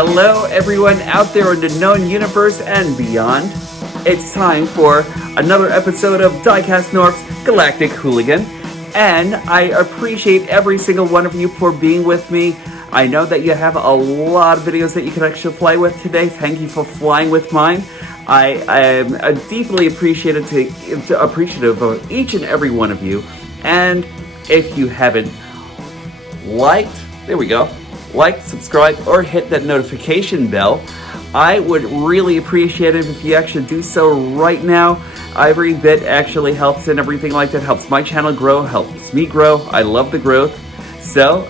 Hello everyone out there in the known universe and beyond. It's time for another episode of DIECAST NORBZ Galactic Hooligan, and I appreciate every single one of you for being with me. I know that you have a lot of videos that you can actually fly with today. Thank you for flying with mine. I am deeply appreciative of each and every one of you. And if you haven't liked, like, subscribe, or hit that notification bell, I would really appreciate it if you actually do so right now. Every bit actually helps and everything like that. Helps my channel grow, helps me grow. I love the growth. So,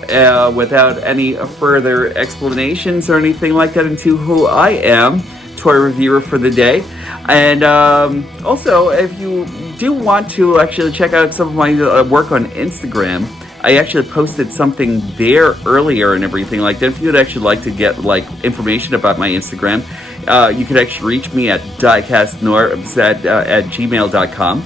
without any further explanations or anything like that into who I am, toy reviewer for the day. And also, if you do want to actually check out some of my work on Instagram, I actually posted something there earlier and everything like that. If you'd actually like to get information about my Instagram, you could actually reach me at DIECASTNORBZ at gmail.com.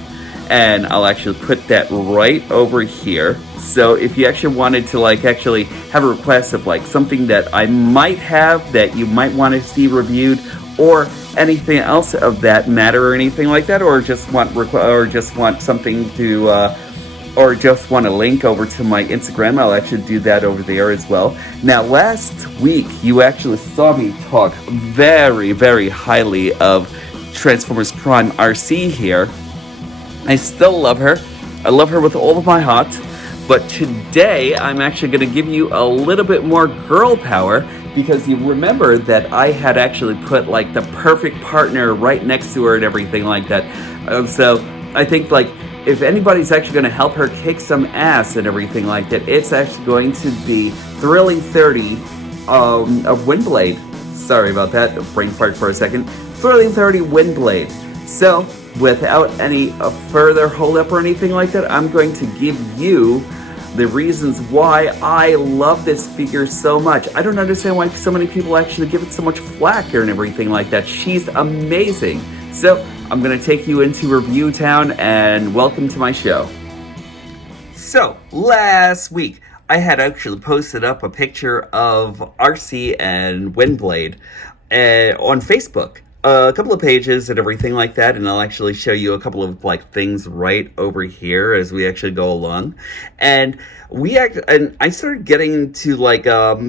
And I'll actually put that right over here. So if you actually wanted to actually have a request of something that I might have that you might want to see reviewed, or anything else of that matter or anything like that, or just want something to or just want a link over to my Instagram, I'll actually do that over there as well. Now, last week, you actually saw me talk very, very highly of Transformers Prime RC here. I still love her. I love her with all of my heart. But today, I'm actually going to give you a little bit more girl power, because you remember that I had actually put the perfect partner right next to her and everything like that. So I think if anybody's actually going to help her kick some ass and everything like that, it's actually going to be Thrilling 30 of Windblade. Sorry about that, brain fart for a second. Thrilling 30 Windblade. So, without any further hold up or anything like that, I'm going to give you the reasons why I love this figure so much. I don't understand why so many people actually give it so much flack here and everything like that. She's amazing. So, I'm going to take you into Review Town, and welcome to my show. So, last week, I had actually posted up a picture of RC and Windblade on Facebook. A couple of pages and everything like that, and I'll actually show you a couple of things right over here as we actually go along. And I started getting to a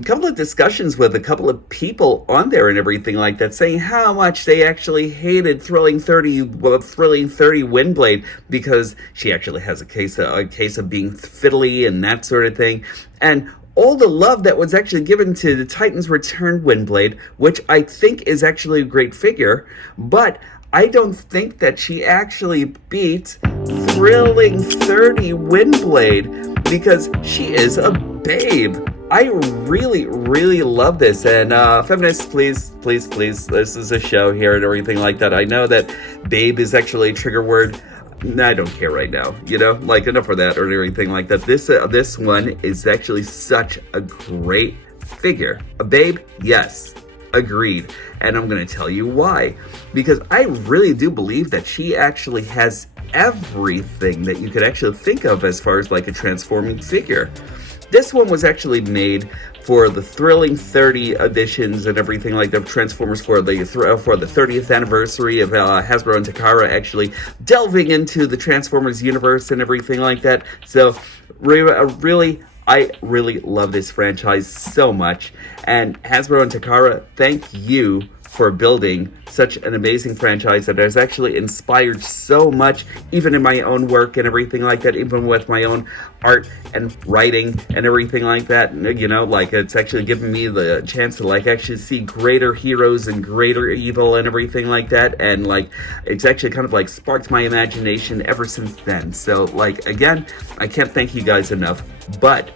couple of discussions with a couple of people on there and everything like that, saying how much they actually hated Thrilling 30 Windblade, because she actually has a case of being fiddly and that sort of thing. And all the love that was actually given to the Titans Return Windblade, which I think is actually a great figure, but I don't think that she actually beats Thrilling 30 Windblade, because she is a babe. I really, really love this. And feminists, please, this is a show here and everything like that. I know that babe is actually a trigger word. I don't care right now, enough for that or anything like that. This one is actually such a great figure. A babe? Yes. Agreed. And I'm going to tell you why. Because I really do believe that she actually has everything that you could actually think of as far as a transforming figure. This one was actually made for the Thrilling 30 editions and everything like that, Transformers for the 30th anniversary of Hasbro and Takara actually delving into the Transformers universe and everything like that. So, really, I really love this franchise so much. And Hasbro and Takara, thank you for building such an amazing franchise that has actually inspired so much, even in my own work and everything like that, even with my own art and writing and everything like that. It's actually given me the chance to actually see greater heroes and greater evil and everything like that. And it's actually kind of sparked my imagination ever since then. So again, I can't thank you guys enough. But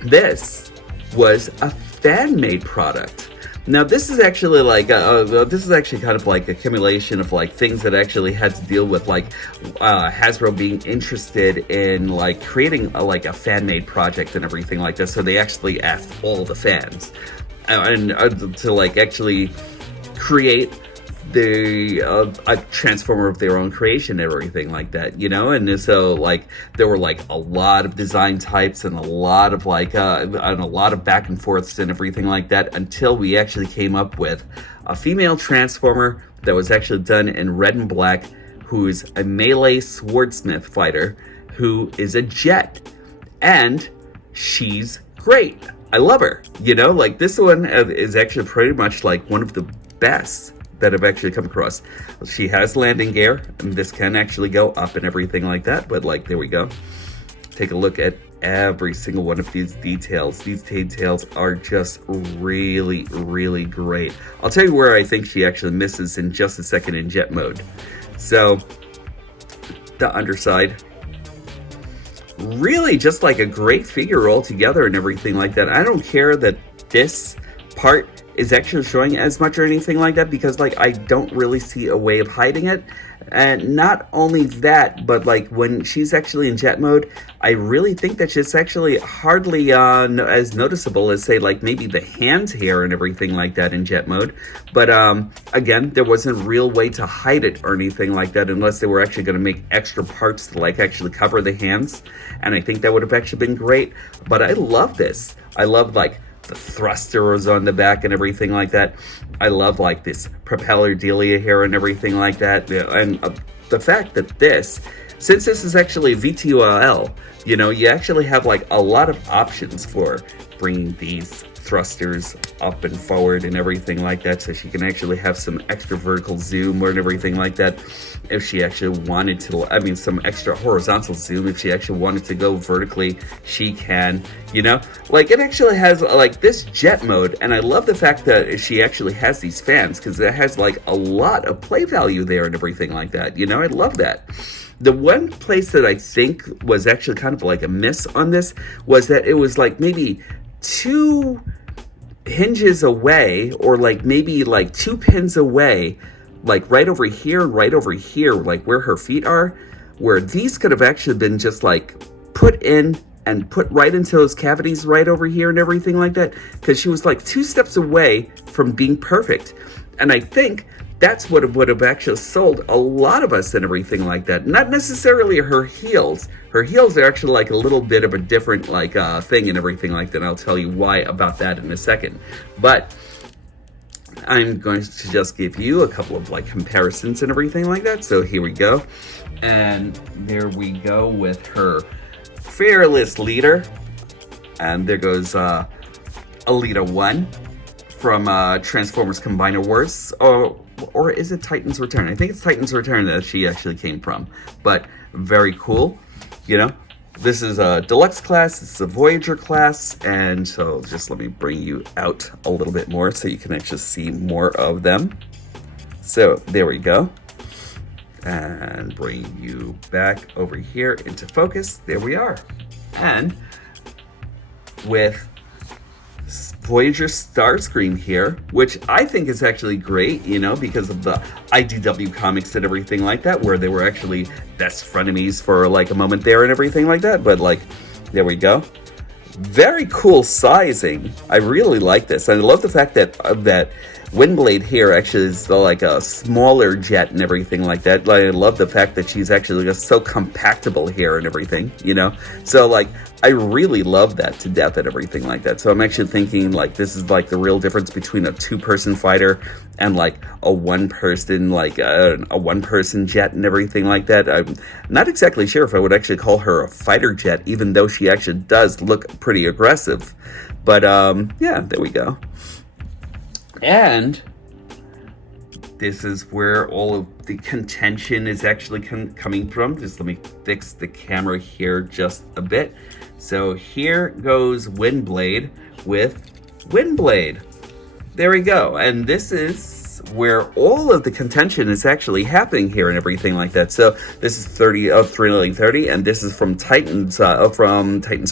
this was a fan-made product. Now, this is actually kind of accumulation of things that actually had to deal with Hasbro being interested in creating a fan-made project and everything like that. So they actually asked all the fans and to actually create a transformer of their own creation and everything like that, you know. And so like there were like a lot of design types and a lot of like and a lot of back and forths and everything like that, until we actually came up with a female transformer that was actually done in red and black, who's a melee swordsmith fighter who is a jet, and she's great. I love her, you know. Like this one is actually pretty much like one of the best that I've actually come across. She has landing gear, and this can actually go up and everything like that, but like there we go. Take a look at every single one of these details. These details are just really, really great. I'll tell you where I think she actually misses in just a second in jet mode. So the underside, really just like a great figure altogether and everything like that. I don't care that this part is actually showing as much or anything like that, because like I don't really see a way of hiding it. And not only that, but like when she's actually in jet mode, I really think that she's actually hardly as noticeable as say like maybe the hands here and everything like that in jet mode. But again, there wasn't a real way to hide it or anything like that, unless they were actually going to make extra parts to like actually cover the hands, and I think that would have actually been great. But I love this. I love like the thrusters on the back and everything like that. I love like this propeller dealia here and everything like that. And the fact that this, since this is actually VTOL, you know, you actually have like a lot of options for bringing these thrusters up and forward and everything like that, so she can actually have some extra vertical zoom or everything like that if she actually wanted to. I mean, some extra horizontal zoom if she actually wanted to go vertically, she can, you know. Like it actually has like this jet mode, and I love the fact that she actually has these fans, because it has like a lot of play value there and everything like that, you know. I love that. The one place that I think was actually kind of like a miss on this was that it was like maybe 2 hinges away, or like maybe like 2 pins away, like right over here and right over here, like where her feet are, where these could have actually been just like put in and put right into those cavities right over here and everything like that, because she was like 2 steps away from being perfect. And I think that's what would have actually sold a lot of us and everything like that. Not necessarily her heels. Her heels are actually like a little bit of a different like thing and everything like that. I'll tell you why about that in a second. But I'm going to just give you a couple of like comparisons and everything like that. So here we go. And there we go with her fearless leader. And there goes Alita 1 from Transformers Combiner Wars. Or is it Titan's Return? I think it's Titan's Return that she actually came from. But very cool, you know. This is a deluxe class, this is a Voyager class, and so just let me bring you out a little bit more so you can actually see more of them. So there we go. And bring you back over here into focus. There we are. And with Voyager Starscream here, which I think is actually great, you know, because of the IDW comics and everything like that, where they were actually best frenemies for like a moment there and everything like that. But like, there we go. Very cool sizing. I really like this. And I love the fact that that Windblade here actually is like a smaller jet and everything like that. Like, I love the fact that she's actually just so compactable here and everything, you know? So like, I really love that to death and everything like that. So I'm actually thinking like this is like the real difference between a 2-person fighter and like a 1-person, like a 1-person jet and everything like that. I'm not exactly sure if I would actually call her a fighter jet, even though she actually does look pretty aggressive. But yeah, there we go. And this is where all of the contention is actually coming from. Just let me fix the camera here just a bit. So here goes Windblade with Windblade. There we go. And this is where all of the contention is actually happening here and everything like that. So this is 30 of Thrilling 30, and this is from Titan's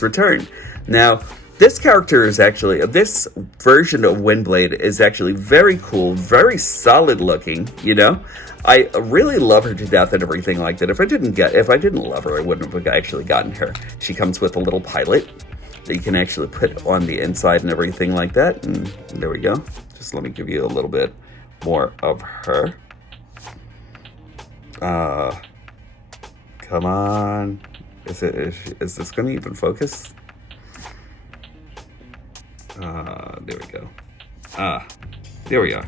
Return. Now, this character is actually, this version of Windblade is actually very cool, very solid looking, you know? I really love her to death and everything like that. If I didn't love her, I wouldn't have actually gotten her. She comes with a little pilot that you can actually put on the inside and everything like that. And there we go. Just let me give you a little bit more of her. Come on. Is this gonna even focus? There we go. There we are.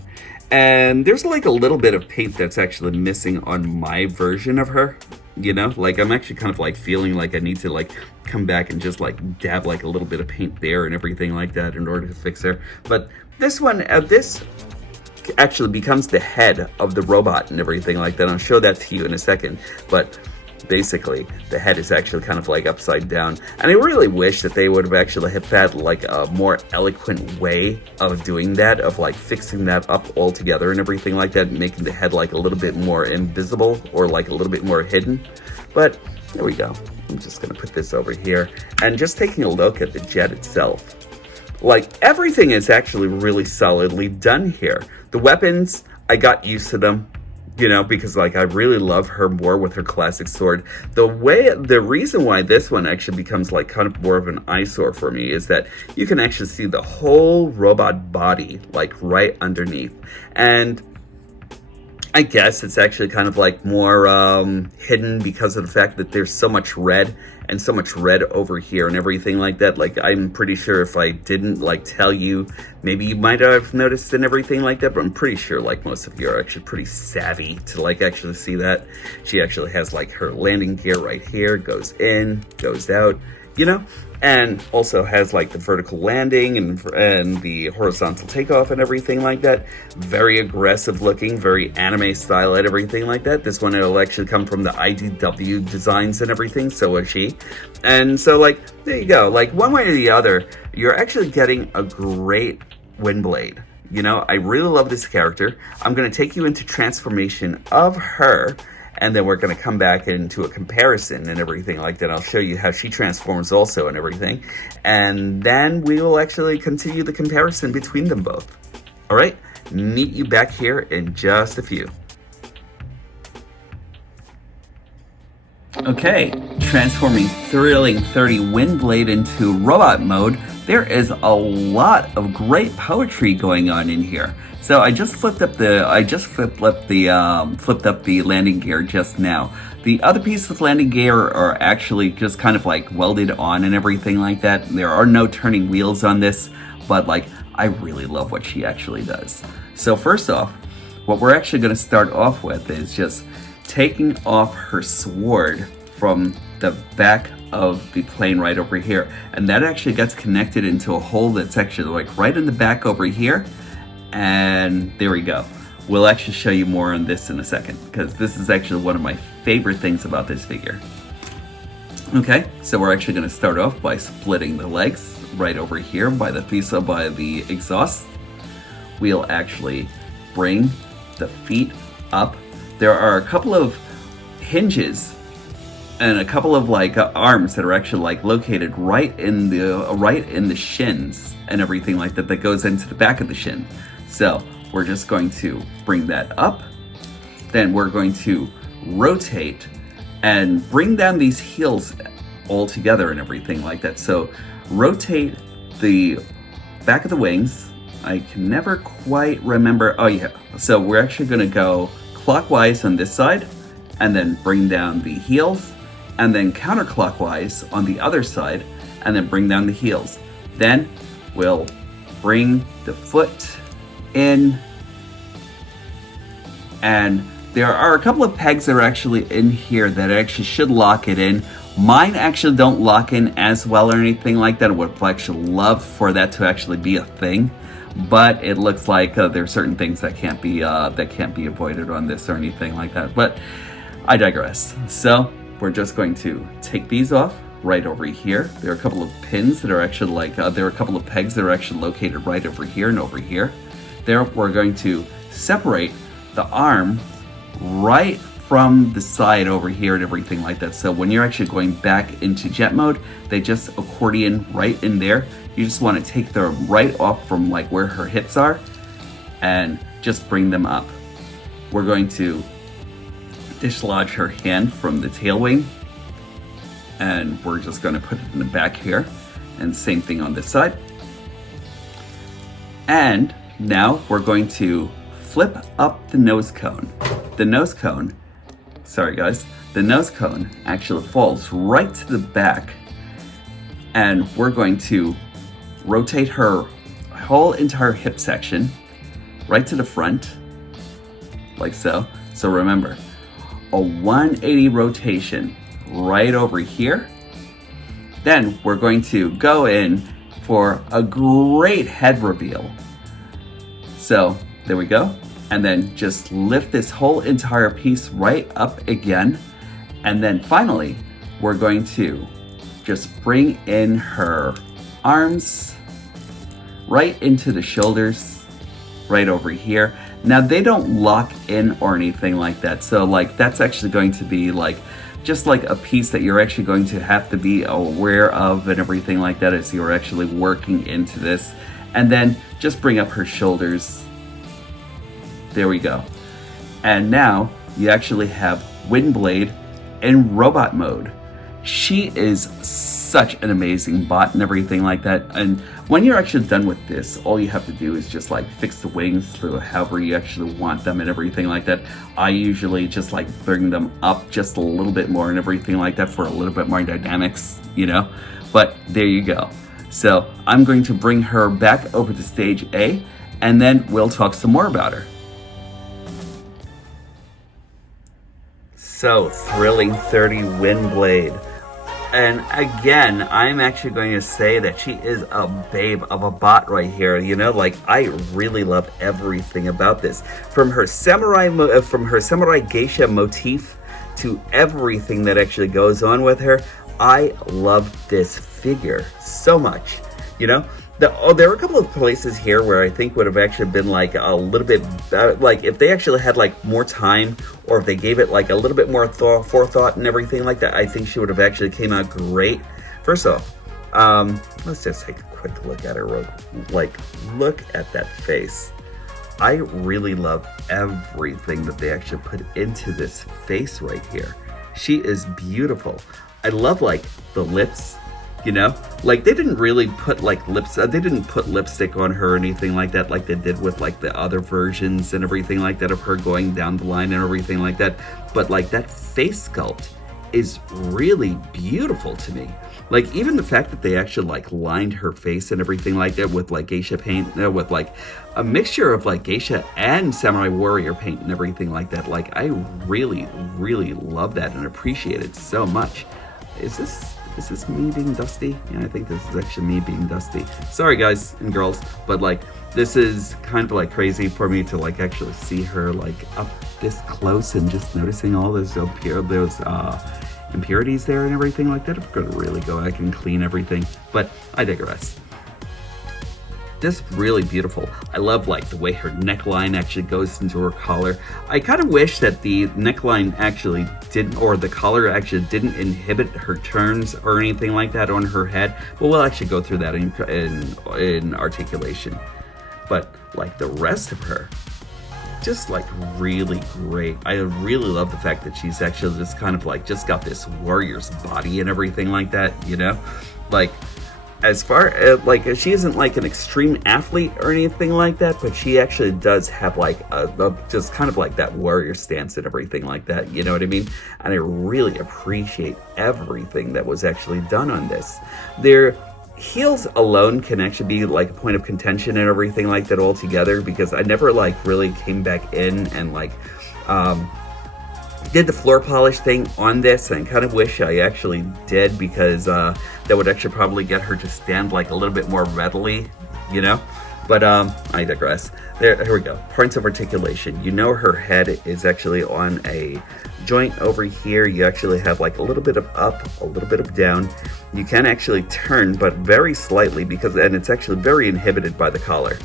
And there's like a little bit of paint that's actually missing on my version of her. You know, like I'm actually kind of like feeling like I need to like come back and just like dab like a little bit of paint there and everything like that in order to fix her. But this one, this actually becomes the head of the robot and everything like that. I'll show that to you in a second. But basically, the head is actually kind of like upside down. And I really wish that they would have actually had like a more eloquent way of doing that, of like fixing that up all together and everything like that, making the head like a little bit more invisible or like a little bit more hidden. But there we go. I'm just gonna put this over here and just taking a look at the jet itself. Like everything is actually really solidly done here. The weapons, I got used to them. You know, because like I really love her more with her classic sword. The reason why this one actually becomes like kind of more of an eyesore for me is that you can actually see the whole robot body like right underneath. And I guess it's actually kind of like more hidden because of the fact that there's so much red and so much red over here and everything like that. Like I'm pretty sure if I didn't like tell you, maybe you might have noticed and everything like that, but I'm pretty sure like most of you are actually pretty savvy to like actually see that. She actually has like her landing gear right here, goes in, goes out, you know? And also has like the vertical landing and the horizontal takeoff and everything like that. Very aggressive looking, very anime style and everything like that. This one, it'll actually come from the IDW designs and everything, so is she. And so like, there you go. Like one way or the other, you're actually getting a great Windblade. You know, I really love this character. I'm going to take you into transformation of her. And then we're going to come back into a comparison and everything like that. I'll show you how she transforms also and everything. And then we will actually continue the comparison between them both. All right, meet you back here in just a few. Okay, transforming Thrilling 30 Windblade into robot mode. There is a lot of great poetry going on in here. So I just flipped up the landing gear just now. The other pieces of landing gear are actually just kind of like welded on and everything like that. There are no turning wheels on this, but like I really love what she actually does. So first off, what we're actually going to start off with is just taking off her sword from the back of the plane right over here, and that actually gets connected into a hole that's actually like right in the back over here. And there we go. We'll actually show you more on this in a second, because this is actually one of my favorite things about this figure. Okay, so we're actually going to start off by splitting the legs right over here by the exhaust. We'll actually bring the feet up. There are a couple of hinges and a couple of like arms that are actually like located right in the shins and everything like that goes into the back of the shin. So we're just going to bring that up. Then we're going to rotate and bring down these heels all together and everything like that. So rotate the back of the wings. I can never quite remember. Oh yeah. So we're actually going to go clockwise on this side and then bring down the heels, and then counterclockwise on the other side and then bring down the heels. Then we'll bring the foot in, and there are a couple of pegs that are actually in here that actually should lock it in. Mine actually don't lock in as well or anything like that. I would actually love for that to actually be a thing, but it looks like there are certain things that can't be avoided on this or anything like that. But I digress. So we're just going to take these off right over here. There are a couple of pins that are actually like, there are a couple of pegs that are actually located right over here and over here. There, we're going to separate the arm right from the side over here and everything like that. So when you're actually going back into jet mode, they just accordion right in there. You just want to take them right off from like where her hips are and just bring them up. We're going to dislodge her hand from the tail wing, and we're just going to put it in the back here, and same thing on this side. And now we're going to flip up the nose cone. The nose cone sorry guys, the nose cone actually falls right to the back, and we're going to rotate her whole entire hip section right to the front, like so. So remember, a 180 rotation right over here. Then we're going to go in for a great head reveal. So there we go. And then just lift this whole entire piece right up again. And then finally, we're going to just bring in her arms right into the shoulders, right over here. Now they don't lock in or anything like that. So like that's actually going to be like, just like a piece that you're actually going to have to be aware of and everything like that as you're actually working into this. And then just bring up her shoulders. There we go. And now you actually have Windblade in robot mode. She is such an amazing bot and everything like that. And when you're actually done with this, all you have to do is just like fix the wings through however you actually want them and everything like that. I usually just like bring them up just a little bit more and everything like that for a little bit more dynamics, you know? But there you go. So I'm going to bring her back over to stage A, and then we'll talk some more about her. So, Thrilling 30 Windblade. And again, I'm actually going to say that she is a babe of a bot right here. You know, like I really love everything about this, from her samurai geisha motif to everything that actually goes on with her. I love this figure so much. You know, there are a couple of places here where I think would have actually been like a little bit like if they actually had like more time, or if they gave it like a little bit more forethought and everything like that, I think she would have actually came out great. First off, let's just take a quick look at her. Like, look at that face. I really love everything that they actually put into this face right here. She is beautiful. I love like the lips. You know, like they didn't really put like lips, they didn't put lipstick on her or anything like that, like they did with like the other versions and everything like that of her going down the line and everything like that. But like that face sculpt is really beautiful to me. Like even the fact that they actually like lined her face and everything like that with like geisha paint, with like a mixture of like geisha and samurai warrior paint and everything like that. Like I really, really love that and appreciate it so much. Is this me being dusty? Yeah, I think this is actually me being dusty. Sorry guys and girls, but like this is kind of like crazy for me to like actually see her like up this close and just noticing all those impurities there and everything like that. I'm gonna really go back and clean everything, but I digress. Just really beautiful. I love like the way her neckline actually goes into her collar. I kind of wish that the neckline actually didn't, or the collar actually didn't inhibit her turns or anything like that on her head. But we'll actually go through that in articulation. But like the rest of her, just like really great. I really love the fact that she's actually just kind of like just got this warrior's body and everything like that, you know? Like, as far as like she isn't like an extreme athlete or anything like that, but she actually does have like a just kind of like that warrior stance and everything like that, you know what I mean? And I really appreciate everything that was actually done on this. Their heels alone can actually be like a point of contention and everything like that altogether, because I never like really came back in and like did the floor polish thing on this, and I kind of wish I actually did, because that would actually probably get her to stand like a little bit more readily, you know? But I digress. Here we go. Points of articulation. You know her head is actually on a joint over here. You actually have like a little bit of up, a little bit of down. You can actually turn, but very slightly, and it's actually very inhibited by the collar.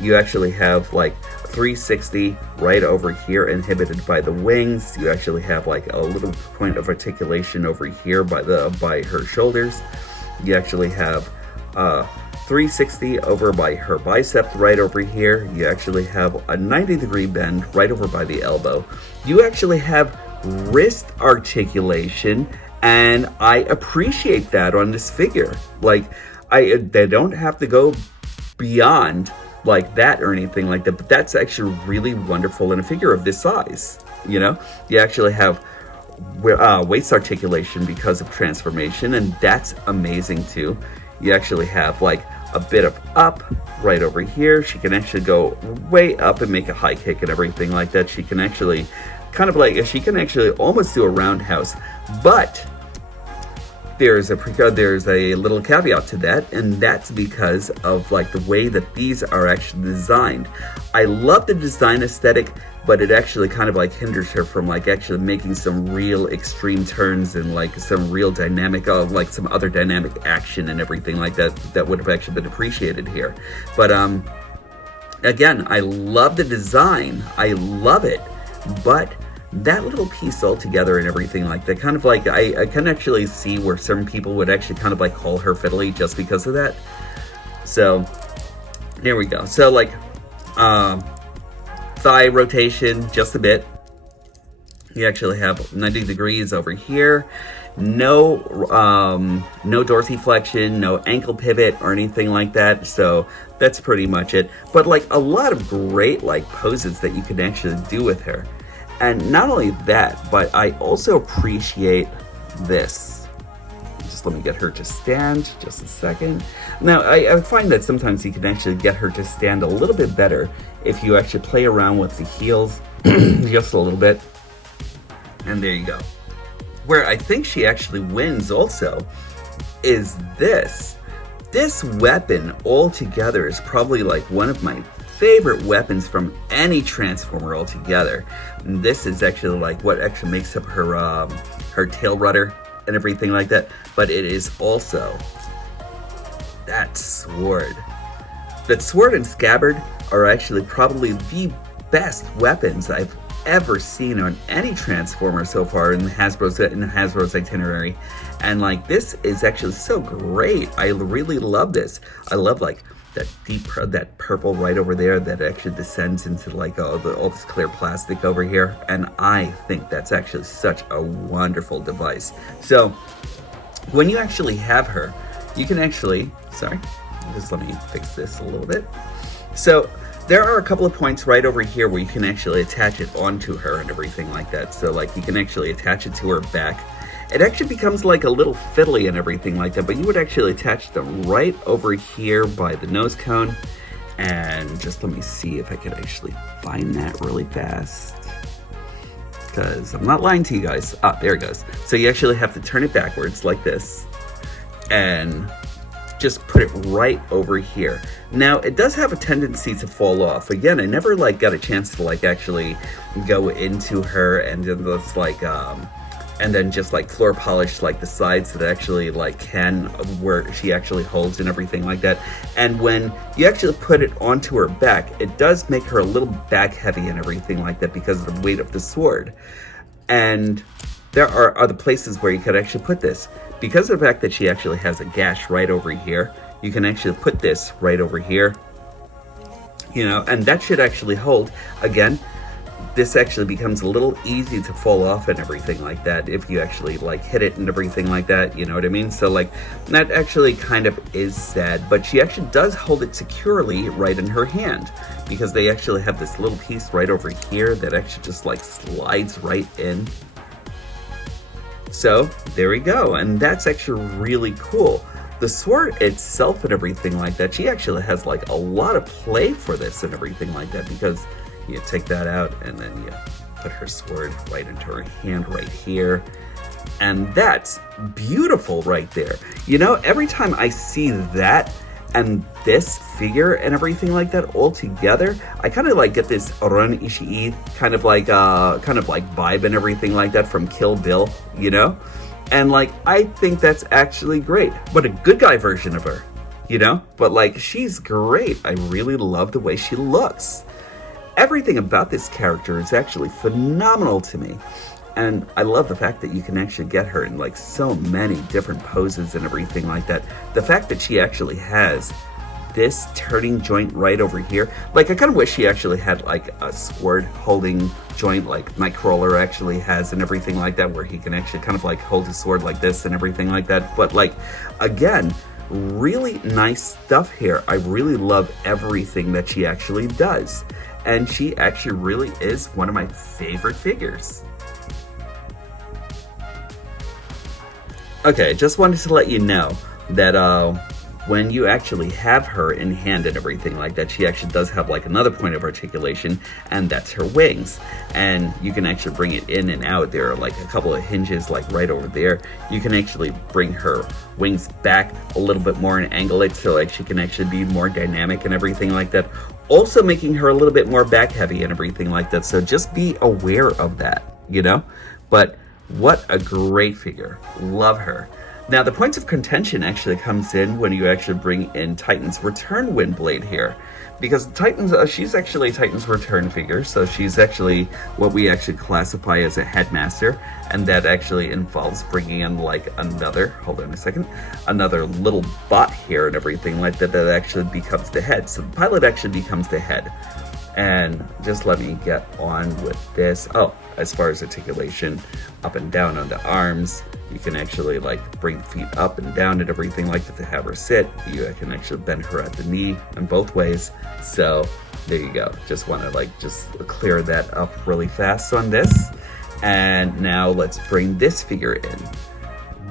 You actually have like 360 right over here, inhibited by the wings. You actually have like a little point of articulation over here by her shoulders. You actually have 360 over by her bicep right over here. You actually have a 90-degree bend right over by the elbow. You actually have wrist articulation, and I appreciate that on this figure. Like they don't have to go beyond like that or anything like that, but that's actually really wonderful in a figure of this size. you know? You actually have waist articulation because of transformation, and that's amazing too. You actually have like a bit of up right over here. She can actually go way up and make a high kick and everything like that. She can actually she can actually almost do a roundhouse, but there's a little caveat to that, and that's because of like the way that these are actually designed. I love the design aesthetic, but it actually kind of like hinders her from like actually making some real extreme turns and like some real dynamic, like some other dynamic action and everything like that that would have actually been appreciated here. But again, I love the design, I love it, but that little piece all together and everything like that, kind of like, I can actually see where some people would actually kind of like call her fiddly just because of that. So, there we go. So like, thigh rotation, just a bit. You actually have 90 degrees over here. No dorsiflexion, no ankle pivot or anything like that. So that's pretty much it. But like a lot of great like poses that you can actually do with her. And not only that, but I also appreciate this. Just let me get her to stand just a second. Now, I find that sometimes you can actually get her to stand a little bit better if you actually play around with the heels just a little bit. And there you go. Where I think she actually wins also is this. This weapon altogether is probably like one of my favorite weapons from any Transformer altogether. And this is actually like what actually makes up her tail rudder and everything like that. But it is also that sword. That sword and scabbard are actually probably the best weapons I've ever seen on any Transformer so far in Hasbro's itinerary. And like, this is actually so great. I really love this. I love like that purple right over there that actually descends into like all this clear plastic over here, and I think that's actually such a wonderful device. So when you actually have her, you can actually, just let me fix this a little bit. So there are a couple of points right over here where you can actually attach it onto her and everything like that. So like you can actually attach it to her back. It actually becomes like a little fiddly and everything like that, but you would actually attach them right over here by the nose cone. And just let me see if I could actually find that really fast, because I'm not lying to you guys. Ah, there it goes. So you actually have to turn it backwards like this and just put it right over here. Now it does have a tendency to fall off. Again, I never like got a chance to like actually go into her and then just like and then just like floor polish like the sides that actually like where she actually holds and everything like that. And when you actually put it onto her back, it does make her a little back heavy and everything like that because of the weight of the sword. And there are other places where you could actually put this. Because of the fact that she actually has a gash right over here, you can actually put this right over here, you know, and that should actually hold. Again, this actually becomes a little easy to fall off and everything like that if you actually like hit it and everything like that, you know what I mean? So like that actually kind of is sad, but she actually does hold it securely right in her hand because they actually have this little piece right over here that actually just like slides right in. So there we go, and that's actually really cool. The sword itself and everything like that, she actually has like a lot of play for this and everything like that, because you take that out and then you put her sword right into her hand right here. And that's beautiful right there. You know, every time I see that and this figure and everything like that all together, I kind of like get this Ron Ishii kind of like vibe and everything like that from Kill Bill, you know? And like, I think that's actually great. But a good guy version of her, you know? But like, she's great. I really love the way she looks. Everything about this character is actually phenomenal to me. And I love the fact that you can actually get her in like so many different poses and everything like that. The fact that she actually has this turning joint right over here. Like, I kind of wish she actually had like a sword holding joint like Nightcrawler actually has and everything like that, where he can actually kind of like hold his sword like this and everything like that. But like, again, really nice stuff here. I really love everything that she actually does. And she actually really is one of my favorite figures. Okay, just wanted to let you know that when you actually have her in hand and everything like that, she actually does have like another point of articulation, and that's her wings. And you can actually bring it in and out. There are like a couple of hinges like right over there. You can actually bring her wings back a little bit more and angle it so like she can actually be more dynamic and everything like that. Also making her a little bit more back heavy and everything like that. So just be aware of that, you know? But what a great figure. Love her. Now, the points of contention actually comes in when you actually bring in Titan's Return Windblade here. Because Titan's, she's actually Titan's Return figure, so she's actually what we actually classify as a headmaster, and that actually involves bringing in like another, hold on a second, another little bot here and everything like that, that actually becomes the head. So the pilot actually becomes the head. And just let me get on with this. Oh, as far as articulation, up and down on the arms, you can actually like bring feet up and down and everything like that to have her sit. You can actually bend her at the knee in both ways. So there you go. Just want to like just clear that up really fast on this. And now let's bring this figure in.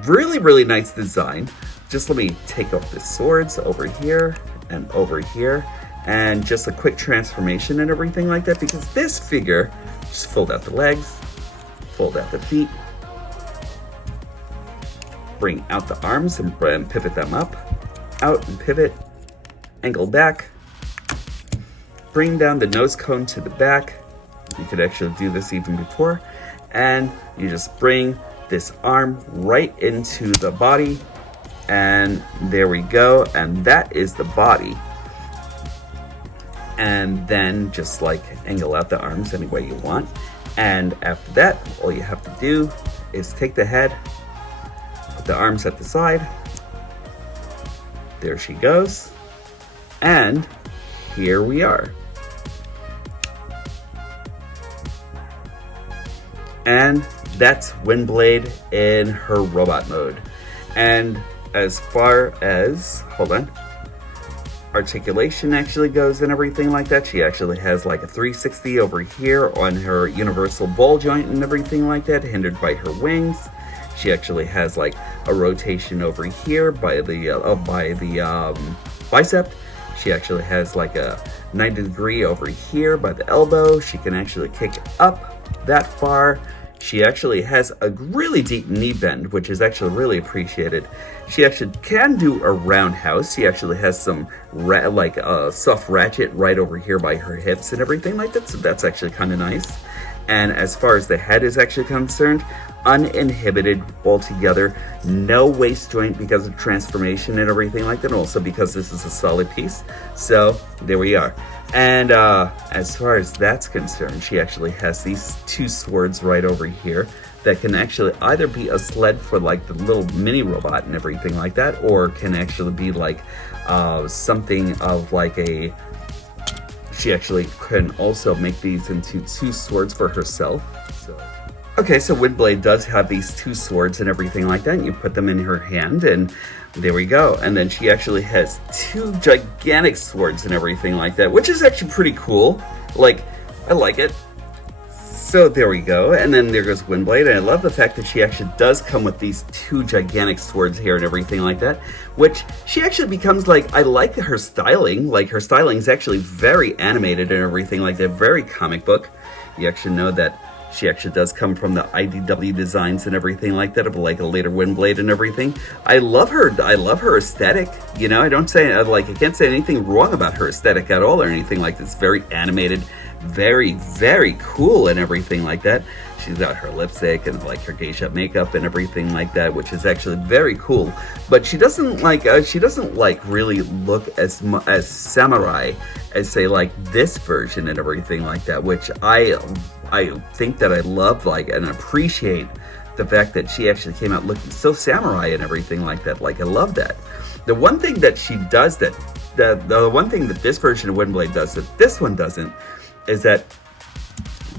Really, really nice design. Just let me take off the swords over here and over here. And just a quick transformation and everything like that, because this figure, just fold out the legs, fold out the feet, bring out the arms and pivot them up, out and pivot, angle back, bring down the nose cone to the back. You could actually do this even before, and you just bring this arm right into the body, and there we go, and that is the body. And then just like angle out the arms any way you want. And after that, all you have to do is take the head, put the arms at the side. There she goes. And here we are. And that's Windblade in her robot mode. And as far as, hold on, articulation actually goes and everything like that, she actually has like a 360 over here on her universal ball joint and everything like that, hindered by her wings. She actually has like a rotation over here by the bicep. She actually has like a 90 degree over here by the elbow. She can actually kick up that far. She actually has a really deep knee bend, which is actually really appreciated. She actually can do a roundhouse. She actually has some soft ratchet right over here by her hips and everything like that, so that's actually kind of nice. And as far as the head is actually concerned, uninhibited altogether, no waist joint because of transformation and everything like that, and also because this is a solid piece. So there we are. And as far as that's concerned, she actually has these two swords right over here that can actually either be a sled for like the little mini robot and everything like that, or can actually be like something of like a, she actually can also make these into two swords for herself. So okay, so Windblade does have these two swords and everything like that, and you put them in her hand, and there we go. And then she actually has two gigantic swords and everything like that, which is actually pretty cool. Like, I like it. So there we go. And then there goes Windblade, and I love the fact that she actually does come with these two gigantic swords here and everything like that, which she actually becomes like, I like her styling. Like, her styling is actually very animated and everything like that, very comic book. You actually know that she actually does come from the IDW designs and everything like that, of like a later Windblade and everything. I love her. I love her aesthetic. You know, I don't say, like, I can't say anything wrong about her aesthetic at all or anything like this. Very animated, very, very cool and everything like that. She's got her lipstick and like her geisha makeup and everything like that, which is actually very cool. But she doesn't like really look as samurai as say like this version and everything like that, which I think that I love, like, and appreciate the fact that she actually came out looking so samurai and everything like that. Like, I love that. The one thing that she does that the one thing that this version of Windblade does that this one doesn't is that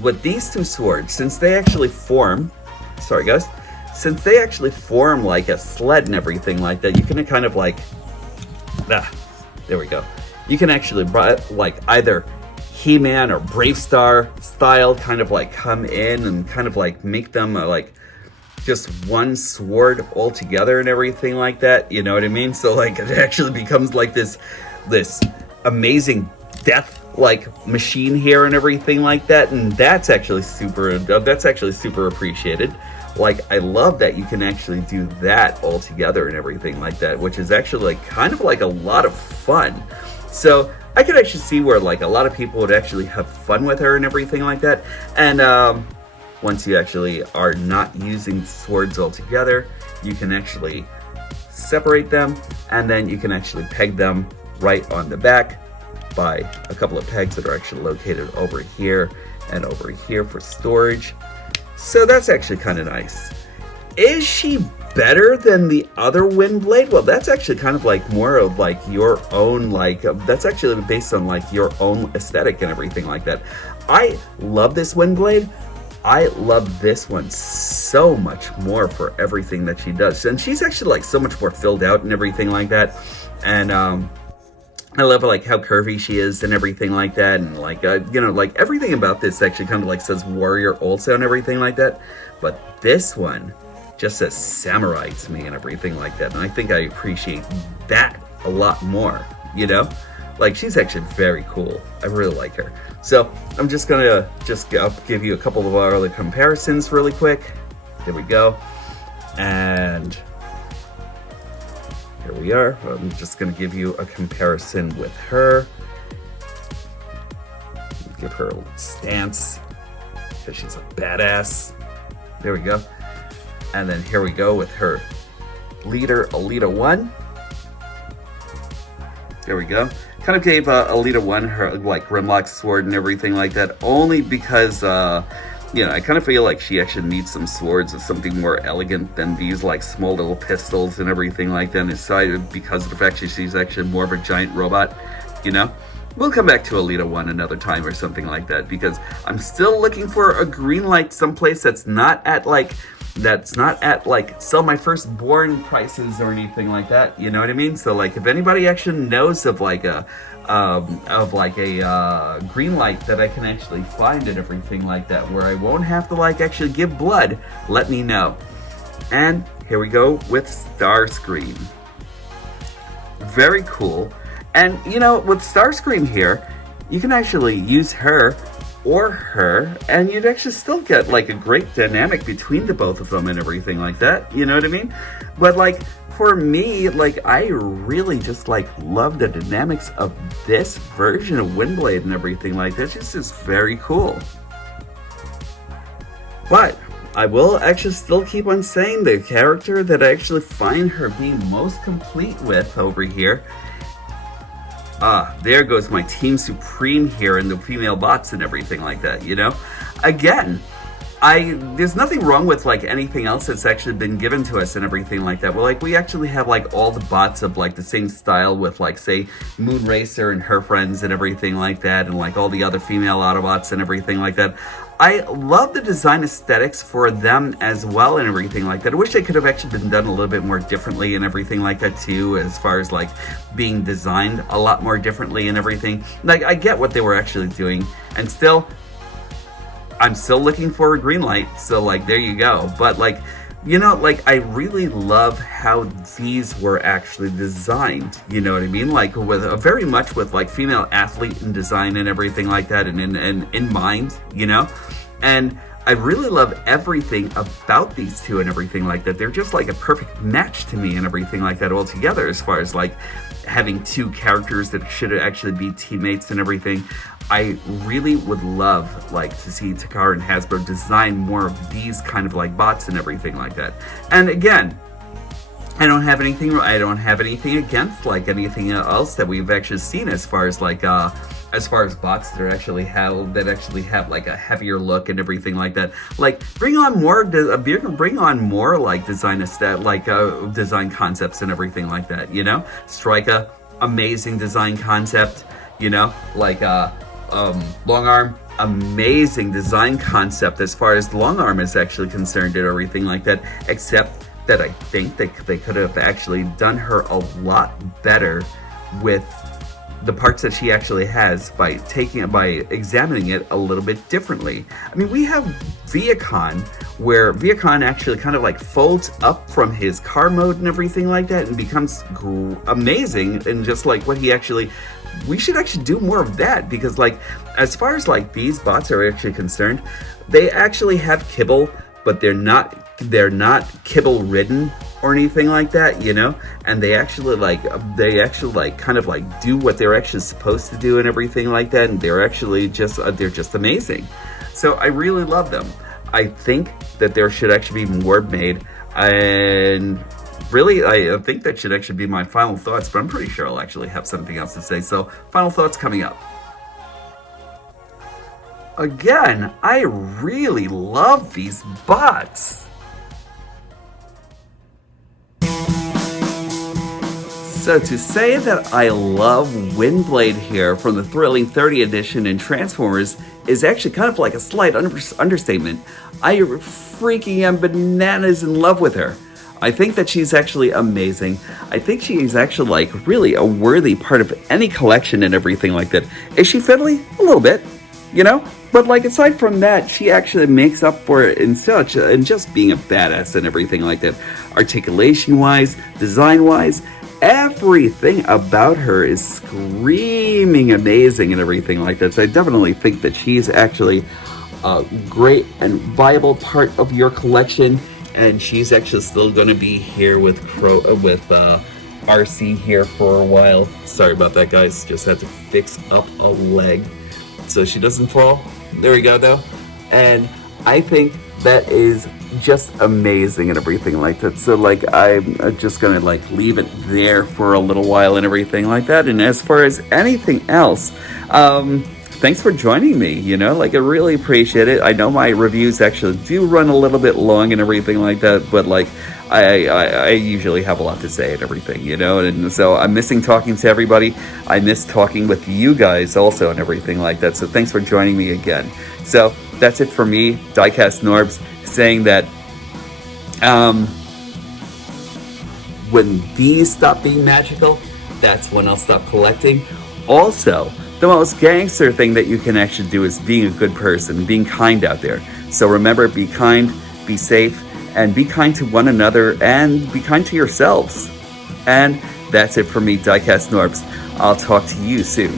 with these two swords, since they actually form, sorry guys, since they actually form like a sled and everything like that, you can kind of like There we go. You can actually like either He-Man or Brave Star style kind of like come in and kind of like make them like just one sword all together and everything like that, you know what I mean? So like it actually becomes like this amazing death like machine here and everything like that, and that's actually super appreciated. Like, I love that you can actually do that all together and everything like that, which is actually like kind of like a lot of fun. So I could actually see where like a lot of people would actually have fun with her and everything like that. And once you actually are not using swords all together, you can actually separate them, and then you can actually peg them right on the back by a couple of pegs that are actually located over here and over here for storage. So that's actually kind of nice. Is she better than the other Windblade? Well, that's actually kind of like more of like your own, like, that's actually based on like your own aesthetic and everything like that. I love this Windblade. I love this one so much more for everything that she does. And she's actually like so much more filled out and everything like that. And I love like how curvy she is and everything like that, and like you know, like everything about this actually kind of like says warrior also and everything like that. But this one just says samurai to me and everything like that, and I think I appreciate that a lot more, you know? Like, she's actually very cool. I really like her. So I'm just gonna give you a couple of our other comparisons really quick. Here we go. And here we are. I'm just going to give you a comparison with her. Give her a little stance because she's a badass. There we go. And then here we go with her leader, Alita 1. There we go. Kind of gave Alita 1 her like Grimlock sword and everything like that, only because you know, I kind of feel like she actually needs some swords or something more elegant than these like small little pistols and everything like that, aside because of the fact she's actually more of a giant robot, you know? We'll come back to Alita 1 another time or something like that, because I'm still looking for a green light someplace that's not at like sell my firstborn prices or anything like that, you know what I mean? So like if anybody actually knows of like a green light that I can actually find and everything like that, where I won't have to like actually give blood, let me know. And here we go with Starscream. Very cool. And you know, with Starscream here, you can actually use her or her, and you'd actually still get like a great dynamic between the both of them and everything like that, you know what I mean? But like for me, like I really just like love the dynamics of this version of Windblade and everything like that. It's just very cool. But I will actually still keep on saying the character that I actually find her being most complete with over here. There goes my Team Supreme here and the female bots and everything like that, you know? Again, there's nothing wrong with like anything else that's actually been given to us and everything like that. Well, like we actually have like all the bots of like the same style with like say Moonracer and her friends and everything like that, and like all the other female Autobots and everything like that. I love the design aesthetics for them as well and everything like that. I wish they could have actually been done a little bit more differently and everything like that too, as far as like being designed a lot more differently and everything. Like I get what they were actually doing, and still I'm still looking for a green light, so like there you go. But like, you know, like I really love how these were actually designed, you know what I mean? Like with very much with like female athlete in design and everything like that, and in mind, you know? And I really love everything about these two and everything like that. They're just like a perfect match to me and everything like that altogether, as far as like having two characters that should actually be teammates and everything. I really would love like to see Takara and Hasbro design more of these kind of like bots and everything like that. And again, I don't have anything against like anything else that we've actually seen as far as like as far as bots that actually have like a heavier look and everything like that. Like bring on more like design design concepts and everything like that, you know? Striker, amazing design concept, you know? Like Long Arm, amazing design concept as far as Long Arm is actually concerned and everything like that, except that I think they could have actually done her a lot better with the parts that she actually has by examining it a little bit differently. I mean, we have Viacon, where Viacon actually kind of like folds up from his car mode and everything like that and becomes amazing, and just like what he actually, we should actually do more of that, because like as far as like these bots are actually concerned, they actually have kibble, but they're not kibble ridden or anything like that, you know, and they actually kind of like do what they're actually supposed to do and everything like that, and they're actually just they're just amazing. So I really love them. I think that there should actually be more made, and really I think that should actually be my final thoughts, but I'm pretty sure I'll actually have something else to say. So final thoughts coming up. Again, I really love these bots. So to say that I love Windblade here from the Thrilling 30 edition in Transformers is actually kind of like a slight understatement. I freaking am bananas in love with her. I think that she's actually amazing. I think she's actually like really a worthy part of any collection and everything like that. Is she fiddly? A little bit, you know? But like aside from that, she actually makes up for it in such, and just being a badass and everything like that. Articulation-wise, design-wise, everything about her is screaming amazing and everything like that. So I definitely think that she's actually a great and viable part of your collection, and she's actually still going to be here with RC here for a while. Sorry about that, guys. Just had to fix up a leg so she doesn't fall. There we go, though. And I think that is just amazing and everything like that. So like I'm just gonna like leave it there for a little while and everything like that. And as far as anything else, thanks for joining me, you know, like I really appreciate it. I know my reviews actually do run a little bit long and everything like that, but like I usually have a lot to say and everything, you know, and so I'm missing talking to everybody. I miss talking with you guys also and everything like that. So thanks for joining me again. So that's it for me, DIECAST NORBZ, saying that when these stop being magical, that's when I'll stop collecting. Also, the most gangster thing that you can actually do is being a good person, being kind out there. So remember, be kind, be safe, and be kind to one another, and be kind to yourselves. And that's it for me, DIECAST NORBZ. I'll talk to you soon.